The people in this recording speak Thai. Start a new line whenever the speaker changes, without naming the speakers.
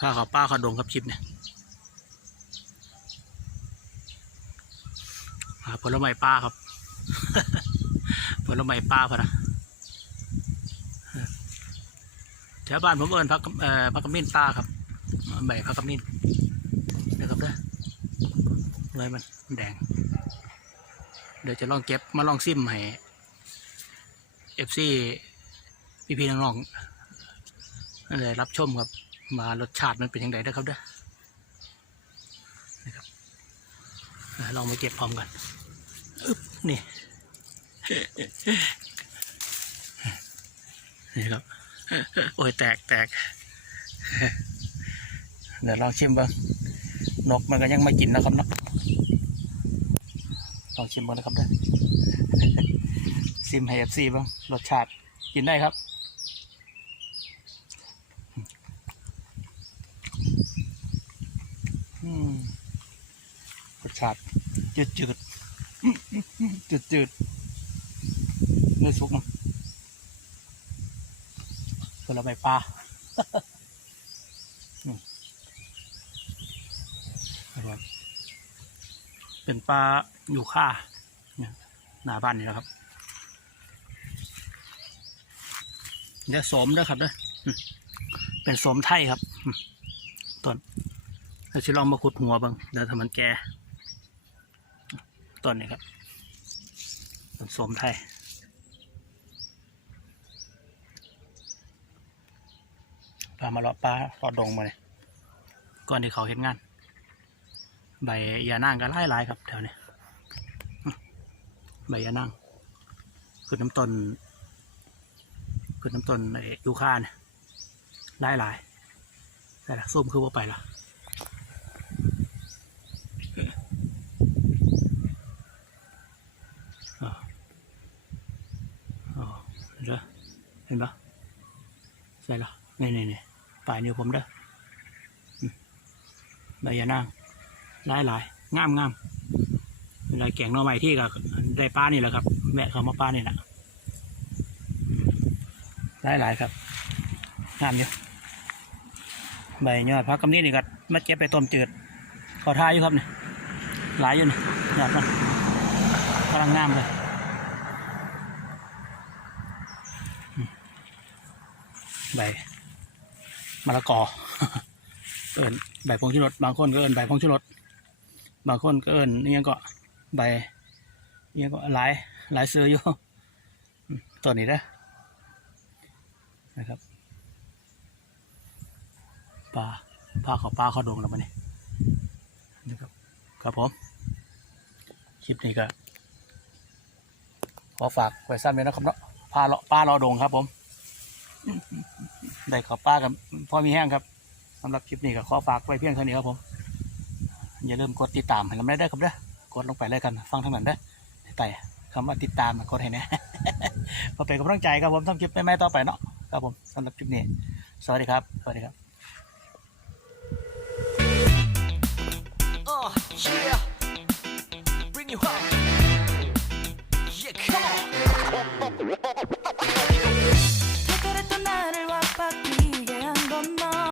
ข้าขาป้าขาดงครับคลิปเนี่ยผลไม้ป้าครับ ผลไม้ป้าพะนะแถวบ้านผมเอิญพักเอ่อพักกระมิ้นป้าครับใบพักกระมิ้นนะครับเด้อเลยมันแดง เดี๋ยวจะลองเก็บมาลองซิมให้เอฟซีพี่พี่ๆน้องๆนั่นเลยรับชมครับ มารสชาติมันเป็นยังไงนะครับเด้อนะครับอะลองมาเก็บพร้อมกันอึ๊บนี่นี่ครับโอ้ยแตกแตกเดี๋ยวลองชิมบ้างนกมันก็ยังไม่กินนะครับนาะลองชิมบ้างนะครับเด้อซิมให้เอฟซีบ้างรสชาติกินได้ครับ อืม รสชาติจืดจืดจืดจืดเนื้อสุกนะผลไม้ปลาอืมนะครับเป็นปลาอยู่ค่าหน้าบ้านนี่นะครับเดี๋ยสมด้วยครับเด้ออืมเป็นสมไทยครับต้น เราจะลองมาขุดหัวบ้างเดี๋ยวทำมันแก่ต้นนี้ครับต้นสมไทยปลามาเลาะปลาเลาะดงมาเลยก่อนที่เขาเห็นงาน ใบยานางก็ไล่ลายครับแถวนี้ใบยานางคือน้ำต้นคือน้ำต้นไอ้ยูคาเนี่ยไล่ลายแต่ละส้มคือว่าไปละ อ๋ออ๋อ เห็นปะเห็นปะใส่ละนี่นี่นี่ปลายนิ้วผมเด้อใบยานางหลายหลายงามงามเวลาแกงหน่อไม้ที่ก็ได้ป้านี่แหละครับแวะเข้ามาป้านี่แหละหลายหลายครับงามเดียวใบยอดพักกำนี้นี่ก็มาเก็บไปต้มจืดขอทายอยู่ครับนี่หลายอยู่นี่ยอดมันกำลังงามเลยอืม ใบมะละกอ เอินใบพงชูรสบางคนก็เอินใบพงชูรสบางคนก็เอินนี่ยังก็ใบนี่ยังก็หลายหลายซื้ออยู่ตัวนี้นะนะครับปลาปลาเขาปลาเขาดงแล้วมันนี่นะครับครับผมคลิปนี้ก็ขอฝากไว้สั้นไว้นะครับเนาะพาเลาะป้าเลาะดงครับผม ได้ข้าป้ากับพ่อมีแห้งครับสำหรับคลิปนี้ก็ขอฝากไว้เพียงเท่านี้ครับผม อย่าลืมกดติดตามให้เราได้ครับเด้อกดลงไปเลยกัน ฟังทั้งนั้นเด้อไต่คำว่าติดตามกดให้นะพอเป็นกำลังใจครับผมทำคลิปไม่ไม่ต่อไปเนาะครับผมสำหรับคลิปนี้ สวัสดีครับ สวัสดีครับ Oh, yeah. Bring you home. Yeah, come on.